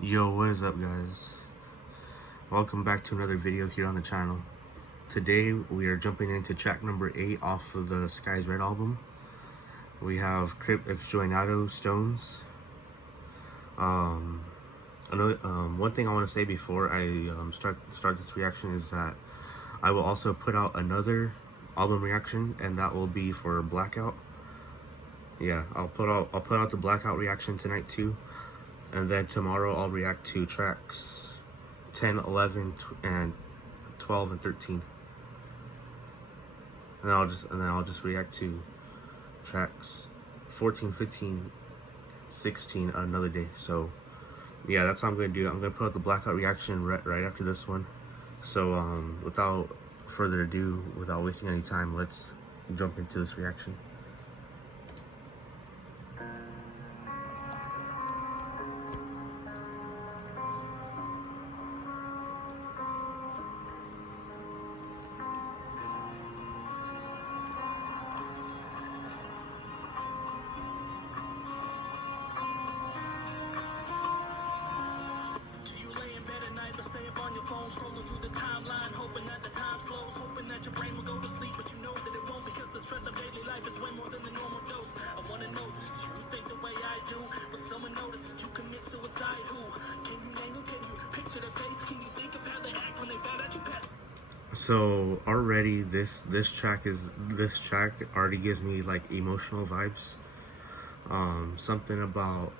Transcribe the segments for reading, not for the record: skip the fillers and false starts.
Yo, what is up, guys? Welcome back to another video here on the channel. Today we are jumping into track number 8 off of the Sky's Red album. We have Crypt x Nato Stones. One thing I want to say before I start this reaction is that I will also put out another album reaction, and that will be for Blackout. Yeah, I'll put out the Blackout reaction tonight too. And then tomorrow I'll react to tracks 10, 11, and 12 and 13. And then I'll just react to tracks 14, 15, 16 another day. So yeah, that's how I'm gonna do. I'm gonna put out the Blackout reaction right after this one. So without further ado, without wasting any time, let's jump into this reaction. But stay up on your phone, scrolling through the timeline, hoping that the time slows, hoping that your brain will go to sleep, but you know that it won't, because the stress of daily life is way more than the normal dose. I wanna know, do you think the way I do? But someone notice if you commit suicide, who? Can you name them? Can you picture their face? Can you think of how they act when they found out you passed? So already this track already gives me like emotional vibes. Something about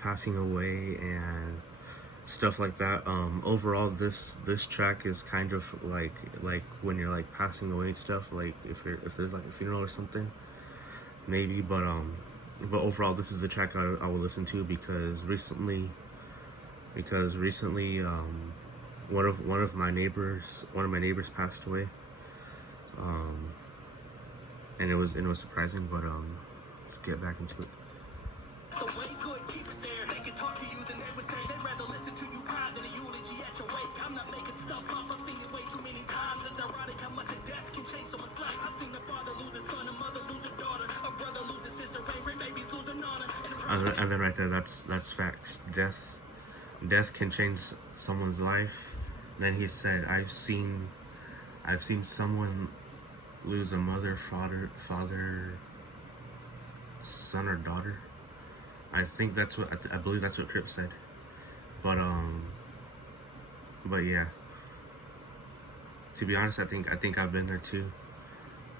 passing away and stuff like that. Overall, this track is kind of like when you're like passing away and stuff, like if there's like a funeral or something, maybe. But overall, this is the track I will listen to because recently one of my neighbors passed away, and it was surprising. But let's get back into it. So way good, keep it there. They can talk to you, then they would say they'd rather listen to you cry than a eulogy at your wake. I'm not making stuff up, I've seen it way too many times. It's ironic how much a death can change someone's life. I've seen a father lose a son, a mother lose a daughter, a brother lose a sister, rain babies lose their nana. And then right there, that's facts. Death can change someone's life. And then he said, I've seen someone lose a mother, father, son, or daughter. I think that's what I believe that's what Crypt said. But yeah. To be honest, I think I've been there too.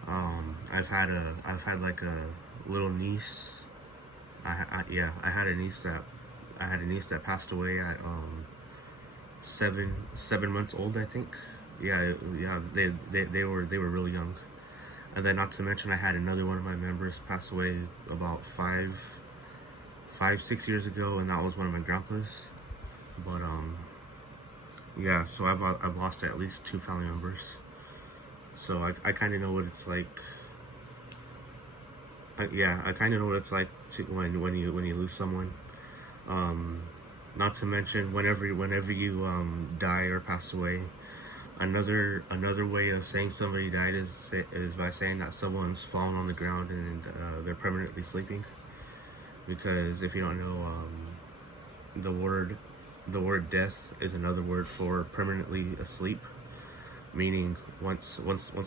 I've had like a little niece. I had a niece that passed away at 7 months old, I think. Yeah, they were really young. And then not to mention I had another one of my members pass away about 5-6 years ago, and that was one of my grandpas. But yeah, so I've lost at least 2 family members, so I kind of know what it's like. I kind of know what it's like to when you lose someone. Not to mention whenever you die or pass away. Another way of saying somebody died is by saying that someone's fallen on the ground and they're permanently sleeping. Because if you don't know, the word death is another word for permanently asleep, meaning once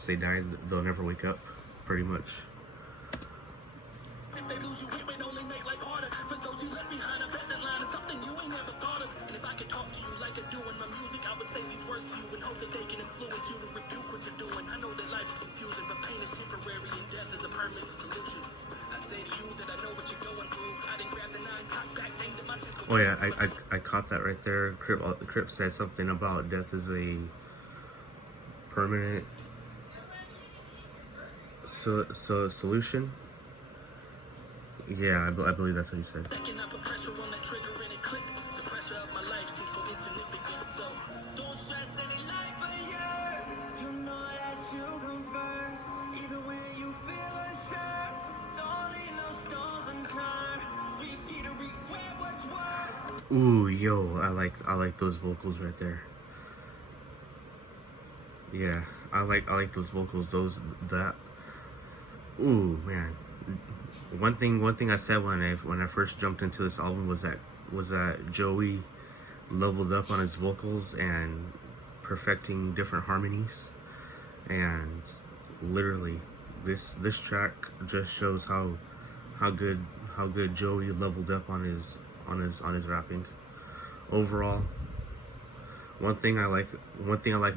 they die, they'll never wake up, pretty much. If they lose you here, it only make life harder. For those you left behind, I bet that line is something you ain't never thought of. And if I could talk to you like I do in my music, I would say these words to you in hope that they can influence you to rebuke what you're doing. I know that life is confusing, but pain is temporary and death is a permanent solution. I'd say to you that I know what you're going through. I didn't grab the 9 cock back thing that my temple. Oh yeah, I caught that right there. Crypt said something about death is a permanent solution. Yeah, I believe that's what he said. Thinking I put pressure on that trigger and it clicked. The pressure of my life seems so insignificant. So don't stress any life but yours. You know that you come first. Even when you feel unsure, don't leave no stones unturned. Repeat or regret what's worse. Ooh, yo, I like those vocals right there. Yeah, I like those vocals. Ooh, man. One thing I said when I first jumped into this album was that was that Joey leveled up on his vocals and perfecting different harmonies, and literally this track just shows how good Joey leveled up on his rapping. Overall, one thing I like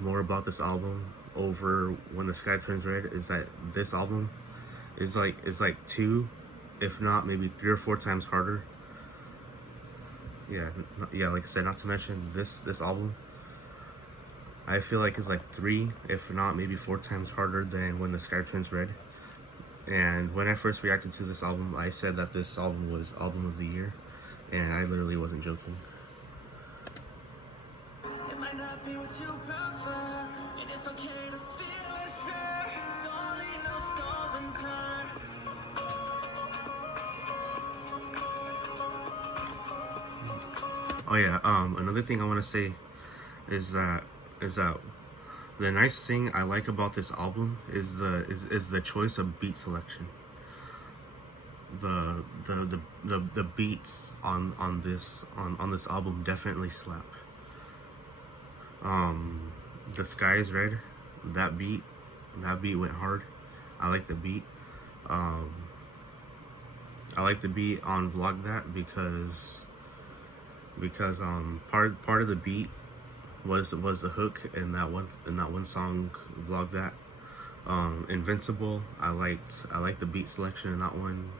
more about this album over When the Sky Turns Red is that this album is like 2, if not maybe 3 or 4 times harder. Yeah, like I said, not to mention this album, I feel like it's like 3, if not maybe 4 times harder than When the Sky Turns Red. And when I first reacted to this album, I said that this album was album of the year, and I literally wasn't joking. It might not be what you prefer, and it's okay to feel unsure. Don't leave no stones unturned. Oh yeah, another thing I want to say is that the nice thing I like about this album is the choice of beat selection. The beats on this album definitely slap. The Sky is Red, that beat went hard. I like the beat. I like the beat on Vlog That because part of the beat was the hook in that one song, Vlog That. Invincible, I liked the beat selection in that one.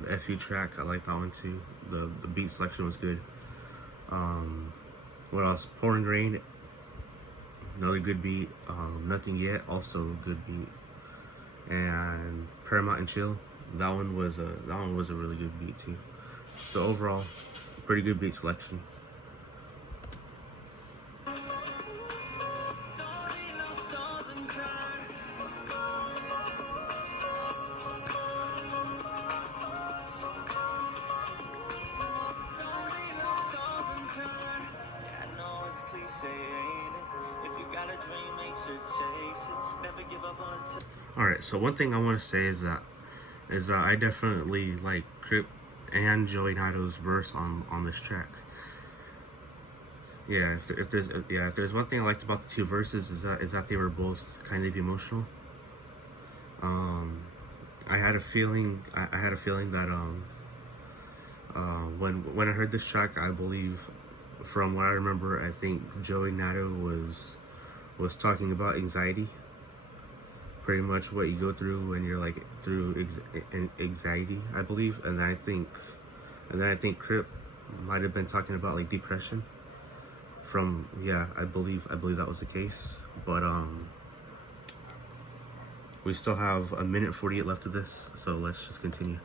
The FU track, I like that one too. The beat selection was good. What else? Pouring Rain, another good beat. Nothing Yet, also a good beat. And Paramount and Chill, that one was a really good beat too. So overall, pretty good beat selection. Alright, so one thing I want to say is that I definitely like Crypt and Joey Nato's verse on this track. Yeah, if there's one thing I liked about the two verses is that they were both kind of emotional. I had a feeling that when I heard this track, I believe, from what I remember, I think Joey Nato was talking about anxiety. Pretty much what you go through when you're like through anxiety, I believe, and then I think Crypt might have been talking about like depression. I believe that was the case. But we still have a minute 48 left of this, so let's just continue.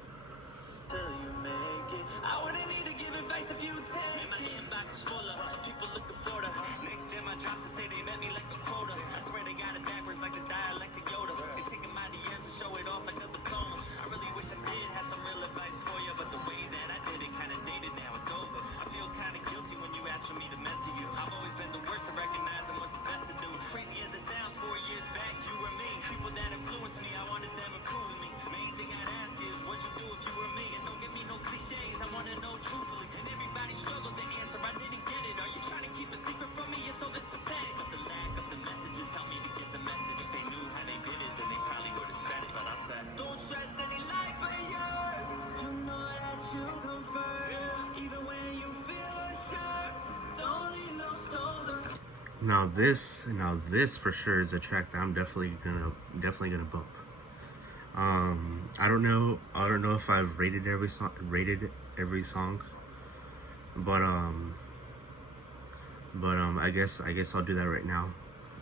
Now this for sure is a track that I'm definitely gonna bump. I don't know if I've rated every song, but I guess I'll do that right now.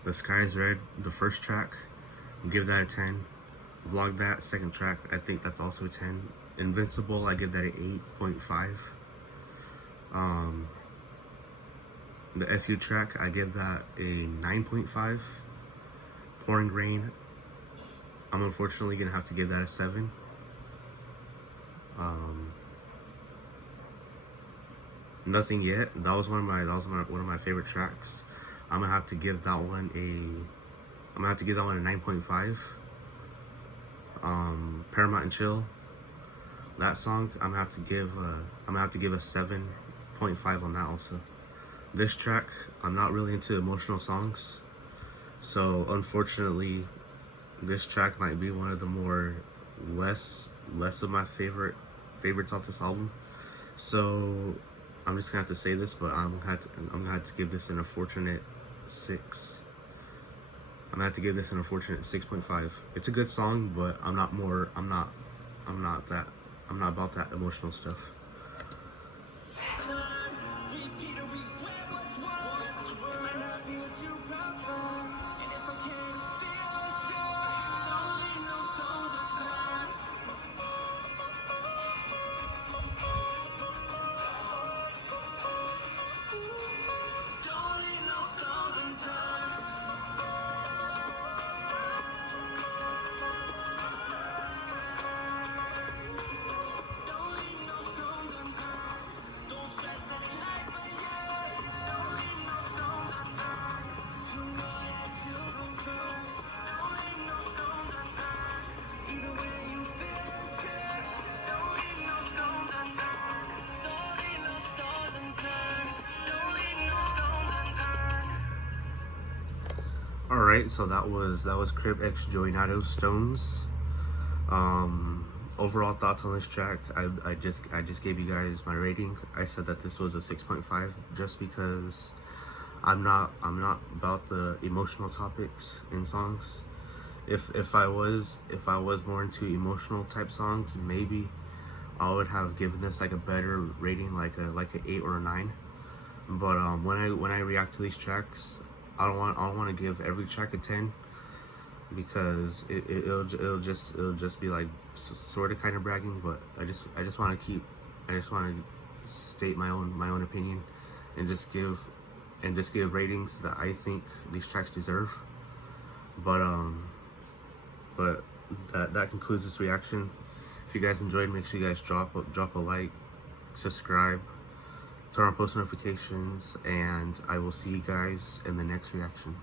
The Sky is Red, the first track, give that a 10. Vlog That, second track, I think that's also a 10. Invincible, I give that an 8.5. The FU track, I give that a 9.5. Pouring Rain, I'm unfortunately gonna have to give that a 7. Nothing Yet, that was one of my favorite tracks. I'm gonna have to give that one a 9.5. Paramount and Chill, that song I'm gonna have to give a 7 0.5 on that also. This track, I'm not really into emotional songs, so unfortunately this track might be one of the more less of my favorites off this album. So I'm just gonna have to say this, but I'm gonna have to give this an unfortunate 6. I'm gonna have to give this an unfortunate 6.5. It's a good song, but I'm not about that emotional stuff. Alright, so that was Crypt X Joey Nato Stones. Overall thoughts on this track, I just gave you guys my rating. I said that this was a 6.5 just because I'm not about the emotional topics in songs. If I was more into emotional type songs, maybe I would have given this like a better rating, like a 8 or a 9. But when I react to these tracks, I don't want to give every track a 10 because it'll just be like sort of kind of bragging. But I just want to state my own opinion and just give ratings that I think these tracks deserve. But that concludes this reaction. If you guys enjoyed, make sure you guys drop a like, subscribe, turn on post notifications, and I will see you guys in the next reaction.